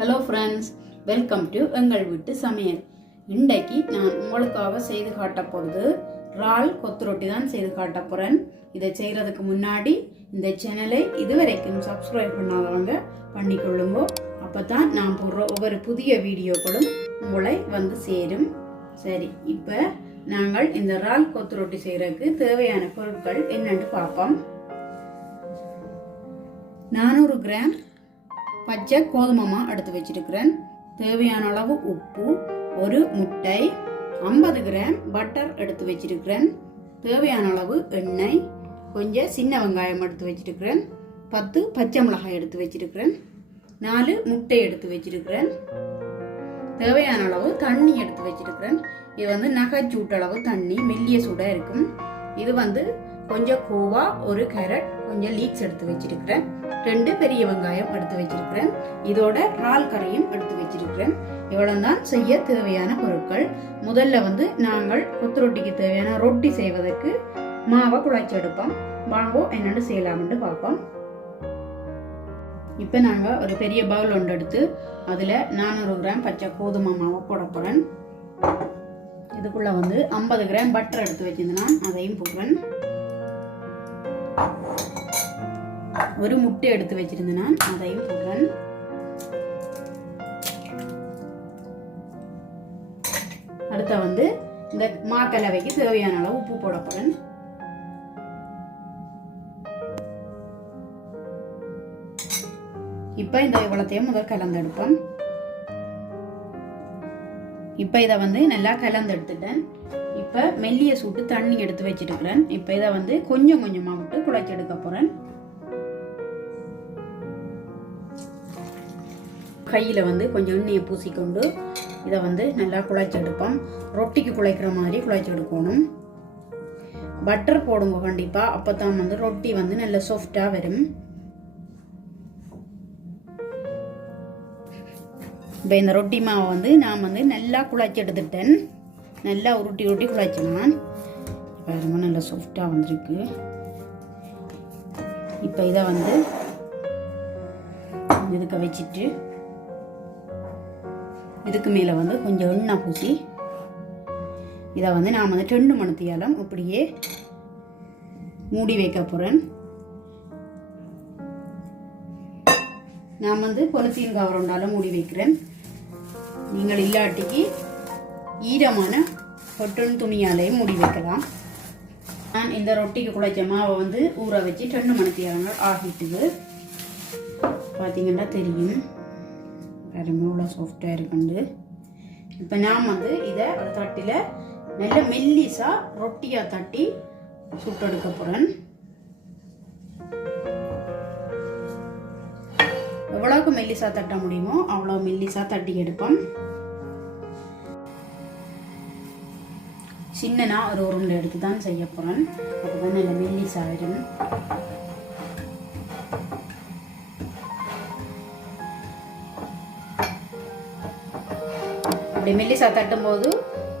Hello friends, welcome to எங்கள் வீட்டு சமையல். இன்றைக்கு நான் உங்களுக்காக செய்து காட்ட போகிறது இறால் கொத்து ரொட்டி தான் செய்து காட்ட போகிறேன். இதை செய்கிறதுக்கு முன்னாடி இந்த சேனலை இதுவரைக்கும் சப்ஸ்கிரைப் பண்ணாதவங்க பண்ணிக்கொள்ளுங்க. அப்போ தான் நான் போடுற ஒவ்வொரு புதிய வீடியோக்களும் உங்களை வந்து சேரும். சரி, இப்போ நாங்கள் இந்த இறால் கொத்து ரொட்டி செய்கிறதுக்கு தேவையான பொருட்கள் என்னென்னு பார்ப்போம். 400 கிராம் பச்சை கோதுமை மாவு எடுத்து வச்சிருக்கிறேன். தேவையான அளவு உப்பு, ஒரு முட்டை, 50 கிராம் பட்டர் எடுத்து வச்சிருக்கிறேன். தேவையான அளவு எண்ணெய், கொஞ்சம் சின்ன வெங்காயம் எடுத்து வச்சிருக்கிறேன். 10 பச்சை மிளகாய் எடுத்து வச்சிருக்கிறேன். 4 முட்டை எடுத்து வச்சிருக்கிறேன். தேவையான அளவு தண்ணி எடுத்து வச்சிருக்கிறேன். இது வந்து நகைச்சூட்டளவு தண்ணி, மெல்லிய சூடாக இருக்கும். இது வந்து கொஞ்சம் கோவா, ஒரு கேரட், கொஞ்சம் லீக்ஸ் எடுத்து வச்சிருக்கிறேன். 2 பெரிய வெங்காயம் எடுத்து வச்சிருக்கிறேன். இதோட இறால் கறியும் எடுத்து வச்சிருக்கிறேன். இவ்வளவு தான் செய்ய தேவையான பொருட்கள். முதல்ல வந்து நாங்கள் கொத்து ரொட்டிக்கு தேவையான ரொட்டி செய்வதற்கு மாவை குழைச்சி எடுப்போம். வாங்கோ என்னென்னு செய்யலாம்னு பார்ப்போம். இப்போ நாங்கள் ஒரு பெரிய பவுல் ஒன்று எடுத்து அதில் 400 கிராம் பச்சை கோதுமை மாவை போட போகிறேன். இதுக்குள்ளே வந்து 50 கிராம் பட்டர் எடுத்து வச்சிருந்தேன், அதையும் போடுறேன். ஒரு முட்டை எடுத்து வச்சிருந்தேன், அதையும் போடுறேன். அடுத்த வந்து இந்த மாக்கலவைக்கு தேவையான அளவு உப்பு போட போறேன். இப்ப இந்த இவ்வளத்தையும் முதல் கலந்து எடுப்போம். இப்ப இதை வந்து நல்லா கலந்து எடுத்துட்டேன். இப்ப மெல்லிய சூட்டு தண்ணி எடுத்து வச்சிருக்கிறேன். இப்ப இதை வந்து கொஞ்சம் கொஞ்சமா விட்டு குழைச்சி எடுக்க போறேன். கையில வந்து கொஞ்சம் எண்ணெயை பூசிக்கொண்டு இதை வந்து நல்லா குழைச்சி எடுப்போம். ரொட்டிக்கு குழைக்கிற மாதிரி குழைச்சி எடுக்கணும். பட்டர் போடுங்க கண்டிப்பா, அப்பதான் வந்து ரொட்டி வந்து நல்ல சாஃப்டா வரும். இப்போ இந்த ரொட்டி மாவை வந்து நான் வந்து நல்லா குழைச்சி எடுத்துட்டேன். நல்லா உருட்டி உருட்டி குழைச்சினான். பாருங்க, நல்லா சாஃப்டாக வந்திருக்கு. இப்போ இதை வந்து இதுக்கு வச்சுட்டு இதுக்கு மேலே வந்து கொஞ்சம் எண்ணெய் பூசி இதை வந்து நான் வந்து 2 மணித்தியாலம் இப்படியே மூடி வைக்க போகிறேன். நான் வந்து பொலித்தீன் கவர் ஒன்றால மூடி வைக்கிறேன். நீங்கள் இல்லாட்டிக்கு ஈரமான கொட்டன் துணியாலையும் மூடி வைக்கலாம். நான் இந்த ரொட்டிக்கு குழைச்ச மாவை வந்து ஊற வச்சு 2 மணித்தியாலங்கள் ஆகிட்டுது. பார்த்தீங்கன்னா தெரியும், பாருங்க இவ்வளோ சாஃப்டாக இருக்குண்டு. இப்போ நான் வந்து இதை ஒரு தட்டில் நல்ல மெல்லிசாக ரொட்டியாக தட்டி சுட்டெடுக்க போகிறேன். எவ்வளோக்கு மெல்லிசா தட்ட முடியுமோ அவ்வளோ மெல்லிசா தட்டி எடுப்போம். சின்னனா ஒரு உருண்டை எடுத்து தான் செய்ய போகிறேன். அப்போ நல்ல மெல்லிசா வரும். அப்படி மெல்லிசா தட்டும் போது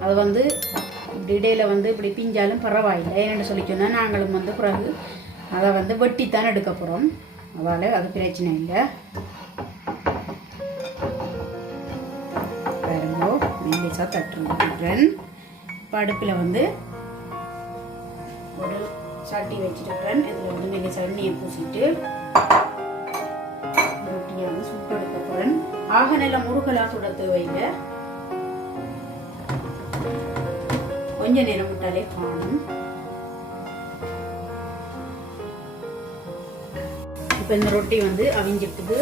அது வந்து இப்படி இடையில வந்து இப்படி பிஞ்சாலும் பரவாயில்லை. ஏன்னு சொல்லி சொன்னால் நாங்களும் வந்து பிறகு அதை வந்து வெட்டித்தான் எடுக்க போகிறோம். அதால் அது பிரச்சனை இல்லை. பாருங்கோ, மெல்லிசா தட்டுறேன். இப்போ அடுப்பில் வந்து ஒரு சட்டி வச்சிருக்கிறேன். இதில் வந்து மெல்லிசா எண்ணெயை பூசிட்டு ரொட்டியை வந்து சுட்டு எடுக்க போகிறேன். ஆக நல்ல முருகலாக சுட தேவையில்லை, கொஞ்ச நேரம் விட்டாலே காணும். இப்போ இந்த ரொட்டி வந்து அவிஞ்சிட்டுது,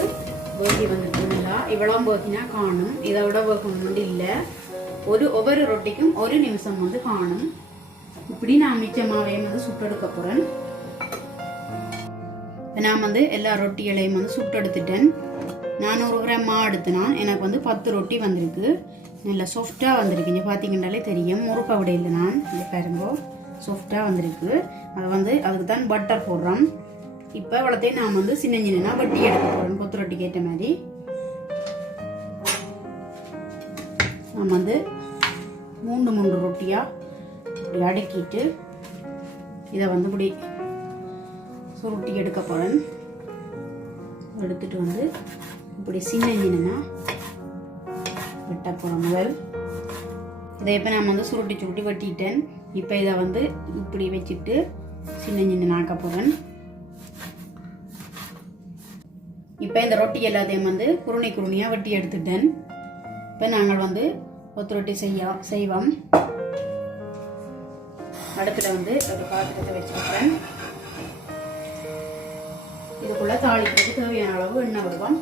வேகி வந்துட்டுங்களா? இவ்வளோ வேகினா காணும். இதை விட வேகணும் இல்லை. ஒவ்வொரு ரொட்டிக்கும் 1 நிமிஷம் வந்து காணும். இப்படி நான் மிச்சமாவையும் வந்து சுட்டெடுக்க போகிறேன். நான் வந்து எல்லா ரொட்டிகளையும் வந்து சுட்டெடுத்துட்டேன். 400 கிராம் மாவு எடுத்துனா எனக்கு வந்து 10 ரொட்டி வந்திருக்கு. நல்லா சாஃப்டாக வந்திருக்கு. இங்கே பார்த்தீங்கன்னாலே தெரியும், முறுக்க விட இல்லை. நான் இங்கே பாருங்கோ சாஃப்டாக வந்திருக்கு. அதை வந்து அதுக்கு தான் பட்டர் போடுறோம். இப்போ இவ்வளோத்தையும் நான் வந்து சின்ன சின்னனா வட்டி எடுக்க போகிறேன். கொத்து ரொட்டிக்கு ஏற்ற மாதிரி நான் வந்து 3 ரொட்டியாக இப்படி அடுக்கிட்டு இதை வந்து இப்படி சுருட்டி எடுக்க போகிறேன். எடுத்துட்டு வந்து இப்படி சின்ன சின்னனா வெட்ட போகிறோம். முதல் இதை இப்போ நான் வந்து சுருட்டி சுருட்டி வெட்டிட்டேன். இப்போ இதை வந்து இப்படி வச்சுட்டு சின்ன சின்ன ஆக்க போகிறேன். இப்போ இந்த ரொட்டி எல்லாத்தையும் வந்து குருணை குருணியாக வெட்டி எடுத்துட்டேன். இப்போ நாங்கள் வந்து கொத்து ரொட்டி செய்வோம். அடுப்பில் வந்து ஒரு பாத்திரத்தை வச்சுருக்கிறேன். இதுக்குள்ள தாளிக்கிறதுக்கு தேவையான அளவு எண்ணெய் விடுவோம்.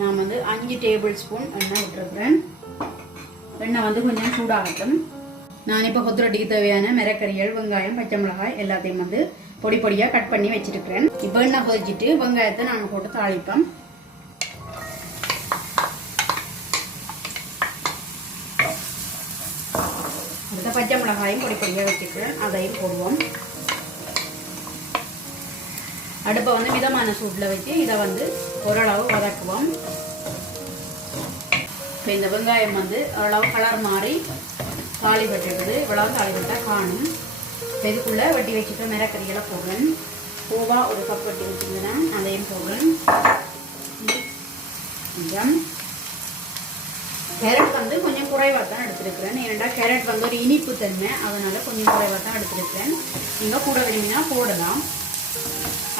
நான் வந்து 5 டேபிள் ஸ்பூன் எண்ணெய் விட்டுருக்கிறேன். எண்ணெய் வந்து கொஞ்சம் சூடாகட்டும். நான் இப்போ கொத்து ரொட்டிக்கு தேவையான மிரக்கறிகள், வெங்காயம், பச்சை மிளகாய் எல்லாத்தையும் வந்து பொடி பொடியாக கட் பண்ணி வச்சிருக்கிறேன். இப்போ எண்ணெய் கொதிச்சுட்டு வெங்காயத்தை நாங்கள் போட்டு தாளிப்போம். அடுத்த பச்சை மிளகாயும் பொடி பொடியாக வச்சுக்கிறேன், அதையும் போடுவோம். அடுப்பை வந்து மிதமான சூட்டில் வச்சு இதை வந்து ஓரளவு வதக்குவோம். இப்போ இந்த வெங்காயம் வந்து ஓரளவு கலர் மாறி தாளி வெட்டிடுது. இவ்வளவு தாளி வெட்டால் காணும். இப்போ இதுக்குள்ளே வெட்டி வச்சுட்டு மிரக்கறிகளை போடுறேன். பூவா ஒரு கப் வெட்டி வச்சுருந்தேன், அதையும் போடுறேன். கொஞ்சம் கேரட் வந்து கொஞ்சம் குறைவாக தான் எடுத்துருக்கிறேன். ஏன்னா கேரட் வந்து ஒரு இனிப்பு தன்மை, அதனால கொஞ்சம் குறைவாக தான் எடுத்துருக்கிறேன். நீங்கள் கூட விரும்பினா போடலாம்.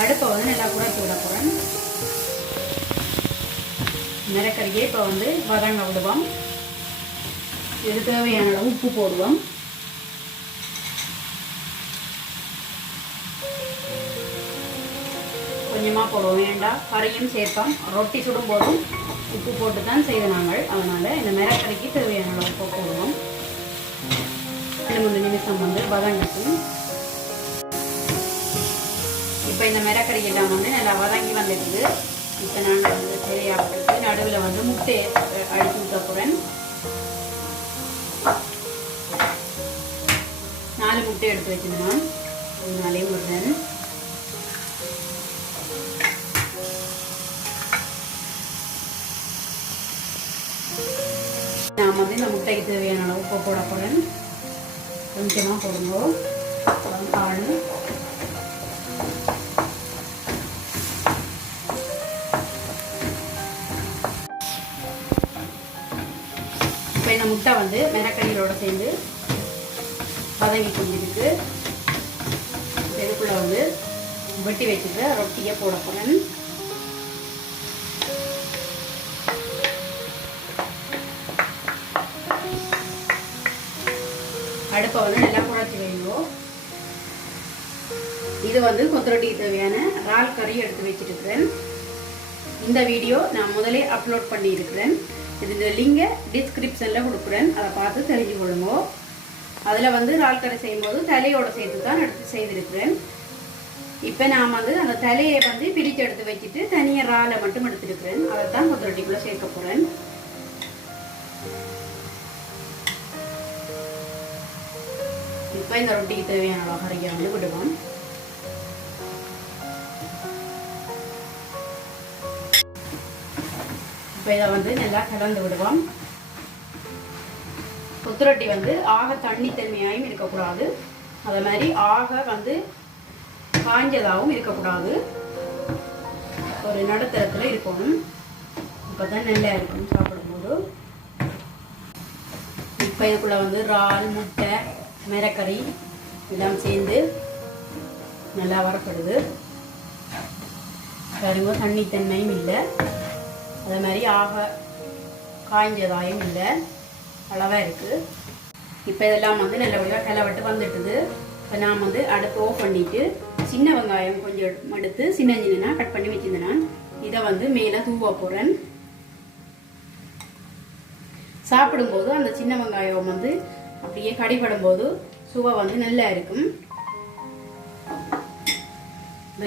அடுப்பை வந்து நல்லா குறைச்சி விட போகிறேன். மிரக்கறியை இப்போ வந்து வதங்க விடுவோம். இது தேவையான அளவு உப்பு போடுவோம். கொஞ்சமாக போடுவோம், வேண்டாம் கறியும் சேர்ப்போம். ரொட்டி சுடும் போதும் உப்பு போட்டு தான் செய்த நாங்கள், அதனால் இந்த மிரக்கறிக்கு தேவையான அளவு உப்பு போடுவோம். 2-3 நிமிஷம் வந்து வதங்கட்டும். இப்போ இந்த மிரக்கறி எல்லாம் வந்து நல்லா வதங்கி வந்துடுது. இப்போ நாங்கள் வந்து சரியாகிட்டு நடுவில் வந்து முட்டையை அடித்து ஊற்ற போகிறேன். 4 முட்டை எடுத்து வச்சுருந்தேன், அதனாலேயும் விடுறேன். நான் வந்து இந்த முட்டைக்கு தேவையான அளவு உப்பு போட போகிறேன். கொஞ்சமாக போடுங்க, காணு. இப்போ இந்த முட்டை வந்து மிரக்கறிகளோட சேர்ந்து வதங்கி கொண்டிருக்கு. இதுக்குள்ள வந்து வெட்டி வச்சுட்டு ரொட்டியை போட போகிறேன். அடுப்பை வந்து நல்லா குறைச்சி வைங்க. இது வந்து கொத்து ரொட்டிக்கு தேவையான இறால் கறி எடுத்து வச்சிருக்கிறேன். இந்த வீடியோ நான் முதலே அப்லோட் பண்ணியிருக்கிறேன். இது லிங்கை டிஸ்கிரிப்ஷனில் கொடுக்குறேன், அதை பார்த்து தெரிஞ்சு கொள்ளுங்க. அதில் வந்து இறால் கறி செய்யும்போது தலையோட சேர்த்து தான் எடுத்து செய்திருக்கிறேன். இப்போ நான் வந்து அந்த தலையை வந்து பிரித்து எடுத்து வச்சுட்டு தனியாக இறாலை மட்டும் எடுத்துருக்கிறேன். அதை தான் கொத்து ரொட்டிக்குள்ளே சேர்க்க போகிறேன். இப்போ இந்த ரொட்டிக்கு தேவையான அளவு கறியை வந்து விடுவோம். இப்போ இதை வந்து நல்லா கலந்து விடுவோம். கொத்து ரொட்டி வந்து ஆக தண்ணி தன்மையாகவும் இருக்கக்கூடாது, அதே மாதிரி ஆக வந்து காஞ்சதாகவும் இருக்கக்கூடாது. ஒரு நடுத்தரத்தில் இருக்கணும், இப்போ தான் நல்லா இருக்கும் சாப்பிடும்போது. இப்போ இதுக்குள்ளே வந்து இறால், முட்டை, மிரக்கறி எல்லாம் சேர்ந்து நல்லா வரப்படுது. பாருங்க, தண்ணித்தன்மையும் இல்லை, அதே மாதிரி ஆக காய்ஞ்சதாயும் இல்லை, அளவாக இருக்குது. இப்போ இதெல்லாம் வந்து நல்லபடியாக கிளவிட்டு வந்துட்டுது. இப்போ நான் வந்து அடுப்பு ஆஃப் பண்ணிவிட்டு சின்ன வெங்காயம் கொஞ்சம் எடுத்து சின்ன சின்ன கட் பண்ணி வச்சுருந்தேன். இதை வந்து மேலே தூவ போகிறேன். சாப்பிடும்போது அந்த சின்ன வெங்காயம் வந்து அப்படியே கடிபடும் போது சுவை வந்து நல்லா இருக்கும்.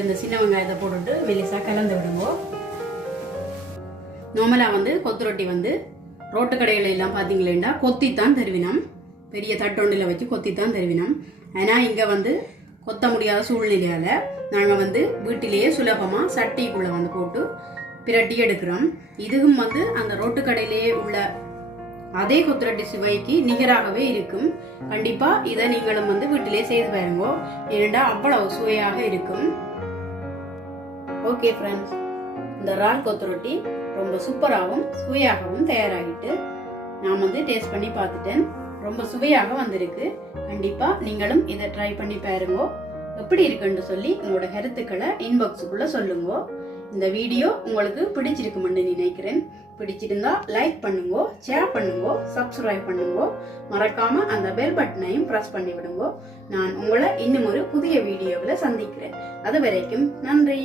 இந்த சின்ன வெங்காயத்தை போட்டுட்டு மெலிசாக கலந்து விடுவோம். நார்மலாக வந்து கொத்து ரொட்டி வந்து ரோட்டு கடைகள் எல்லாம் பார்த்தீங்களேண்டா கொத்தித்தான் தருவினோம், பெரிய தட்டொண்டில் வச்சு கொத்தித்தான் தருவினோம். ஆனால் இங்கே வந்து கொத்த முடியாத சூழ்நிலையால் நாங்கள் வந்து வீட்டிலேயே சுலபமாக சட்டிக்குள்ளே வந்து போட்டு பிரட்டி எடுக்கிறோம். இதுவும் வந்து அந்த ரோட்டு கடையிலேயே உள்ள அதே கொத்துரொட்டி சுவைக்கு நிகராகவே இருக்கும். கண்டிப்பா இதை நீங்களும் வீட்டிலே செய்து பாருங்க. ஏனென்றா அவ்வளவு சுவையாக இருக்கும். ஓகே ஃப்ரெண்ட்ஸ், இந்த இறால் கொத்துரொட்டி ரொம்ப சூப்பராகவும் சுவையாகவும் தயாராகிட்டு நான் டேஸ்ட் பண்ணி பார்த்துட்டேன். ரொம்ப சுவையாக வந்திருக்கு. கண்டிப்பா நீங்களும் இதை ட்ரை பண்ணி பாருங்க. எப்படி இருக்குன்னு சொல்லி உங்களோட கருத்துக்களை இன்பாக்ஸுக்குள்ள சொல்லுங்க. இந்த வீடியோ உங்களுக்கு பிடிச்சிருக்குமென்னு நினைக்கிறேன். பிடிச்சிருந்தா லைக் பண்ணுங்க, ஷேர் பண்ணுங்க, சப்ஸ்கிரைப் பண்ணுங்க. மறக்காம அந்த பெல் பட்டனையும் பிரஸ் பண்ணி விடுங்க. நான் உங்களை இன்னும் ஒரு புதிய வீடியோவில் சந்திக்கிறேன். அது வரைக்கும் நன்றி.